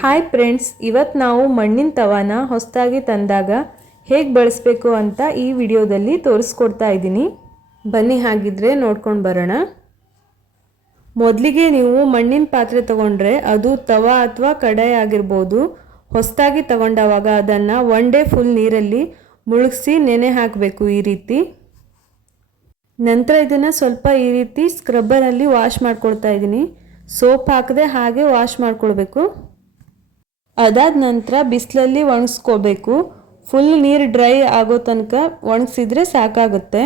Hi friends, ಇವತ್ತು ನಾವು ಮಣ್ಣಿನ ತವಾನ ಹೊಸದಾಗಿ ತಂದಾಗ ಹೇಗೆ ಬಳಸಬೇಕು ಅಂತ ಈ ವಿಡಿಯೋದಲ್ಲಿ ತೋರಿಸ್ಕೊಡ್ತಾ ಇದ್ದೀನಿ. ಬನ್ನಿ ಹಾಗಿದ್ರೆ ನೋಡ್ಕೊಂಡು ಬರೋಣ. ಮೊದಲಿಗೆ ನೀವು ಮಣ್ಣಿನ ಪಾತ್ರೆ ತಗೊಂಡ್ರೆ ಅದು ತವಾ ಅಥವಾ ಕಡಾಯಿ ಆಗಿರ್ಬೋದು. ಹೊಸದಾಗಿ ತಗೊಂಡಾಗ ಅದನ್ನು 1 ಡೇ ಫುಲ್ ನೀರಲ್ಲಿ ಮುಳುಗಿಸಿ ನೆನೆ ಹಾಕಬೇಕು ಈ ರೀತಿ. ನಂತರ ಇದನ್ನು ಸ್ವಲ್ಪ ಈ ರೀತಿ ಸ್ಕ್ರಬ್ಬರಲ್ಲಿ ವಾಶ್ ಮಾಡ್ಕೊಳ್ತಾ ಇದ್ದೀನಿ. ಸೋಪ್ ಹಾಕದೆ ಹಾಗೆ ವಾಶ್ ಮಾಡ್ಕೊಳ್ಬೇಕು. ಅದಾದ ನಂತರ ಬಿಸಿಲಲ್ಲಿ ಒಣಗಿಸ್ಕೋಬೇಕು. ಫುಲ್ ನೀರು ಡ್ರೈ ಆಗೋ ತನಕ ಒಣಗಿಸಿದ್ರೆ ಸಾಕಾಗುತ್ತೆ.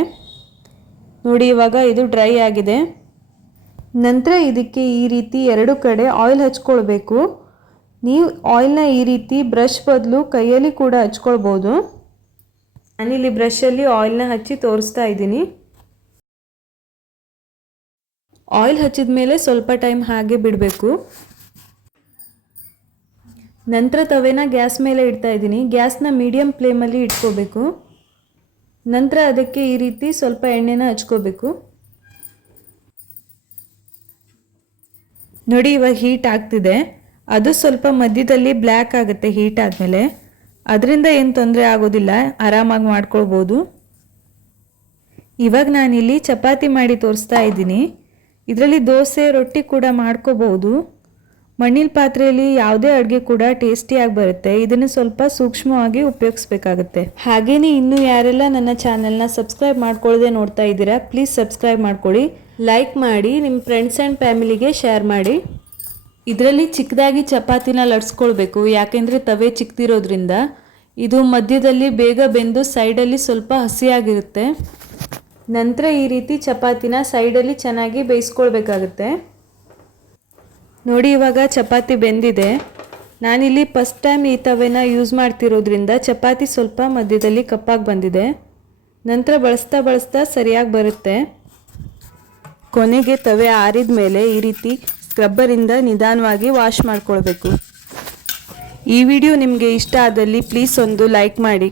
ನೋಡಿ, ಇವಾಗ ಇದು ಡ್ರೈ ಆಗಿದೆ. ನಂತರ ಇದಕ್ಕೆ ಈ ರೀತಿ 2 ಕಡೆ ಆಯಿಲ್ ಹಚ್ಕೊಳ್ಬೇಕು. ನೀವು ಆಯಿಲ್ನ ಈ ರೀತಿ ಬ್ರಷ್ ಬದಲು ಕೈಯಲ್ಲಿ ಕೂಡ ಹಚ್ಕೊಳ್ಬೋದು. ನಾನಿಲ್ಲಿ ಬ್ರಷಲ್ಲಿ ಆಯಿಲ್ನ ಹಚ್ಚಿ ತೋರಿಸ್ತಾ ಇದ್ದೀನಿ. ಆಯಿಲ್ ಹಚ್ಚಿದ ಮೇಲೆ ಸ್ವಲ್ಪ ಟೈಮ್ ಹಾಗೆ ಬಿಡಬೇಕು. ನಂತರ ತವೆನ ಗ್ಯಾಸ್ ಮೇಲೆ ಇಡ್ತಾ ಇದ್ದೀನಿ. ಗ್ಯಾಸ್ನ ಮೀಡಿಯಮ್ ಫ್ಲೇಮಲ್ಲಿ ಇಟ್ಕೋಬೇಕು. ನಂತರ ಅದಕ್ಕೆ ಈ ರೀತಿ ಸ್ವಲ್ಪ ಎಣ್ಣೆನ ಹಚ್ಕೋಬೇಕು. ನೋಡಿ, ಇವಾಗ ಹೀಟ್ ಆಗ್ತಿದೆ. ಅದು ಸ್ವಲ್ಪ ಮಧ್ಯದಲ್ಲಿ ಬ್ಲ್ಯಾಕ್ ಆಗುತ್ತೆ ಹೀಟ್ ಆದಮೇಲೆ. ಅದರಿಂದ ಏನು ತೊಂದರೆ ಆಗೋದಿಲ್ಲ, ಆರಾಮಾಗಿ ಮಾಡ್ಕೊಳ್ಬೋದು. ಇವಾಗ ನಾನಿಲ್ಲಿ ಚಪಾತಿ ಮಾಡಿ ತೋರಿಸ್ತಾ ಇದ್ದೀನಿ. ಇದರಲ್ಲಿ ದೋಸೆ, ರೊಟ್ಟಿ ಕೂಡ ಮಾಡ್ಕೋಬಹುದು. ಮಣ್ಣಿನ ಪಾತ್ರೆಯಲ್ಲಿ ಯಾವುದೇ ಅಡುಗೆ ಕೂಡ ಟೇಸ್ಟಿಯಾಗಿ ಬರುತ್ತೆ. ಇದನ್ನು ಸ್ವಲ್ಪ ಸೂಕ್ಷ್ಮವಾಗಿ ಉಪಯೋಗಿಸ್ಬೇಕಾಗುತ್ತೆ. ಹಾಗೆಯೇ ಇನ್ನೂ ಯಾರೆಲ್ಲ ನನ್ನ ಚಾನೆಲ್ನ ಸಬ್ಸ್ಕ್ರೈಬ್ ಮಾಡ್ಕೊಳ್ಳದೆ ನೋಡ್ತಾ ಇದ್ದೀರಾ, ಪ್ಲೀಸ್ ಸಬ್ಸ್ಕ್ರೈಬ್ ಮಾಡ್ಕೊಳ್ಳಿ, ಲೈಕ್ ಮಾಡಿ, ನಿಮ್ಮ ಫ್ರೆಂಡ್ಸ್ ಆ್ಯಂಡ್ ಫ್ಯಾಮಿಲಿಗೆ ಶೇರ್ ಮಾಡಿ. ಇದರಲ್ಲಿ ಚಿಕ್ಕದಾಗಿ ಚಪಾತಿನ ಲಟ್ಸ್ಕೊಳ್ಬೇಕು, ಯಾಕೆಂದರೆ ತವೆ ಚಿಕ್ಕದಿರೋದ್ರಿಂದ ಇದು ಮಧ್ಯದಲ್ಲಿ ಬೇಗ ಬೆಂದು ಸೈಡಲ್ಲಿ ಸ್ವಲ್ಪ ಹಸಿಯಾಗಿರುತ್ತೆ. ನಂತರ ಈ ರೀತಿ ಚಪಾತಿನ ಸೈಡಲ್ಲಿ ಚೆನ್ನಾಗಿ ಬೇಯಿಸ್ಕೊಳ್ಬೇಕಾಗುತ್ತೆ. ನೋಡಿ, ಇವಾಗ ಚಪಾತಿ ಬೆಂದಿದೆ. ನಾನಿಲ್ಲಿ ಫಸ್ಟ್ ಟೈಮ್ ಈ ತವೆನ ಯೂಸ್ ಮಾಡ್ತಿರೋದ್ರಿಂದ ಚಪಾತಿ ಸ್ವಲ್ಪ ಮಧ್ಯದಲ್ಲಿ ಕಪ್ಪಾಗಿ ಬಂದಿದೆ. ನಂತರ ಬಳಸ್ತಾ ಸರಿಯಾಗಿ ಬರುತ್ತೆ. ಕೊನೆಗೆ ತವೆ ಆರಿದ ಮೇಲೆ ಈ ರೀತಿ ಸ್ಕ್ರಬ್ಬರಿಂದ ನಿಧಾನವಾಗಿ ವಾಶ್ ಮಾಡ್ಕೊಳ್ಬೇಕು. ಈ ವಿಡಿಯೋ ನಿಮಗೆ ಇಷ್ಟ ಆದಲ್ಲಿ ಪ್ಲೀಸ್ ಒಂದು ಲೈಕ್ ಮಾಡಿ.